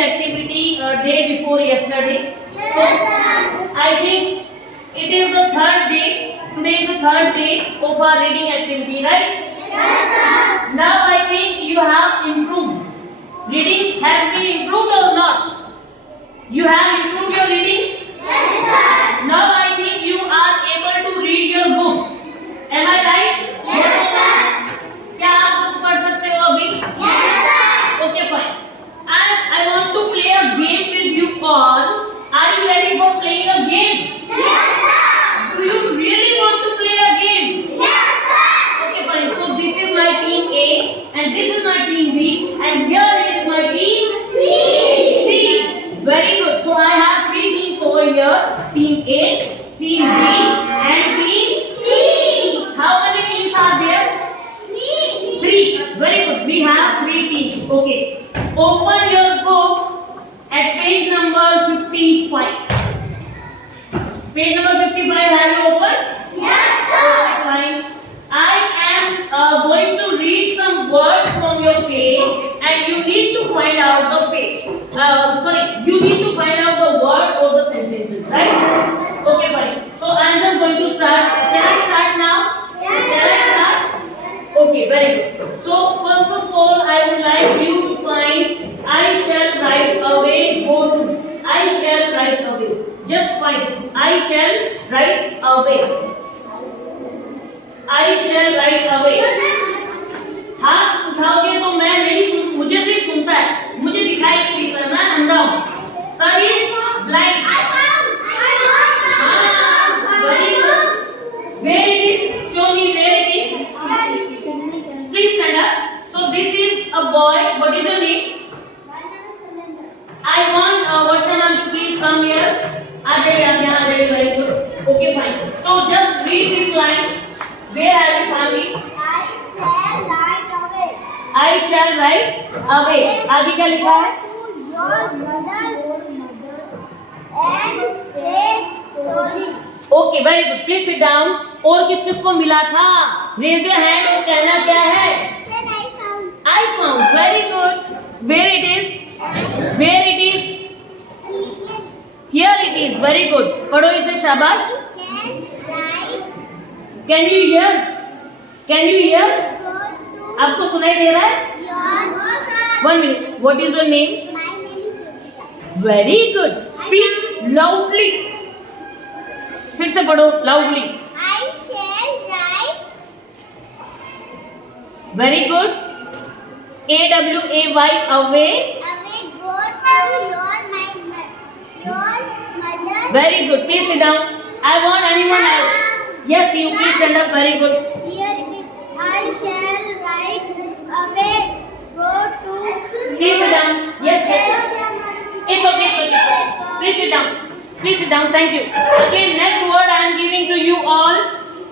activity day before yesterday? Yes, sir. I think it is the third day. Today is the third day of our reading activity, right? Yes, sir. Now I think you have improved. Reading has been improved or not? You have improved your reading? Yes, sir. Now I think you are able to read your books. Am I right? Yes, sir. क्या आप books पढ़ सकते हो अभी? Yes, sir. Okay, fine. I want to play a game with you all. Are you ready for playing a game? Yes, sir. Do you really want to play a game? Yes, sir. Okay, fine. So this is my team A and this is my team B and here it is my team C. C. Very good. So I have three teams over here. Team A, team B and team C. How many teams are there? Three. Very good. We have three teams. Okay. Open your book at page number 55. Page number 55. Have you opened? Yes, sir. Okay, fine. I am going to read some words from your page, and you need to find out the page. You need to find out the word or the sentences, right? Okay, fine. So I am just going to start. Shall I start now? Yes. Shall I start? Okay, very good. So first of all, I would like you to find I shall write away, go to. I shall write away. Just find. I shall write away. I shall write away. हाथ उठाओगे तो मैं नहीं मुझे सिर्फ सुनता है, मुझे दिखाई नहीं देता, मैं अंधा हूँ. Sir is blind. Very good. Where it is? Show me where it is. Please stand up. So this is a boy. What is your name? I want Varsha to please come here. आ जाइए आप यहाँ आ जाइए. Very good. Okay, fine. So just read this line. Where have you found it? I shall write away. आगे क्या लिखा है? Your mother and say sorry. Okay, very good. Please sit down. और किस किस को मिला था? Raise your hand और कहना क्या है? Sir, I found. I found. Very good. Where it is? Where it is? Here it is. Very good. पढ़ो इसे शाबाश. I shall write. Can you hear? Can you hear? Go to आपको सुनाई दे रहा है? your sir. 1 minute. What is your name? My name is Xavier. Very good. Speak loudly. फिर से पढ़ो loudly. I shall write. Very good. AWAY away. Away. Go to your mother. Very good. Please sit down. I want anyone else. Yes, you please stand up. Very good. Here it is. I shall write away. Go to. Please sit down. Yes, yes. It's okay. It's okay. Please sit down. Please sit down. Thank you. Again, next word I am giving to you all.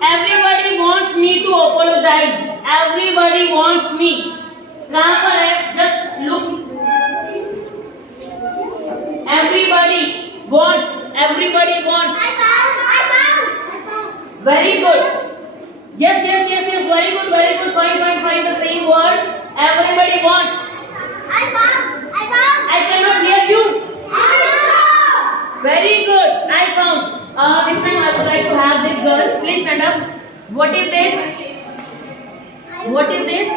Everybody wants me to apologize. Everybody wants me. कहाँ पर है? Just look. Everybody wants. Everybody wants. I found. Very good. Yes. Very good. Very good. Find the same word. Everybody wants. I found. I cannot hear you. I found. Very good. I found. This time I would like to have this girl. Please stand up. What is this? What is this?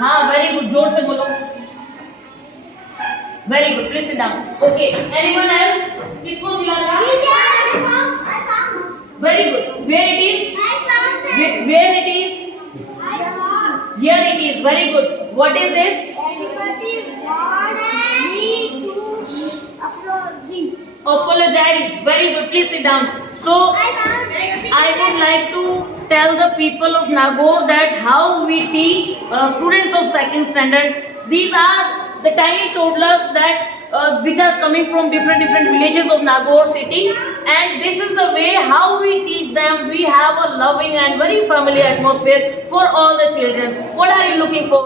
हाँ, very good. जोर से बोलो. Very good. Please sit down. Okay. Anyone else? किसको मिला था? I found. Very good. Where it is? I found. Where it is? I found. Here it is. Very good. What is this? Everybody wants me to apologize. Apologize. Very good. Please sit down. So, I found. I would like to tell the people of Nagaur that how we teach students of second standard. These are the tiny toddlers that which are coming from different villages of Nagaur city, and this is the way how we teach them. We have a loving and very family atmosphere for all the children. What are you looking for?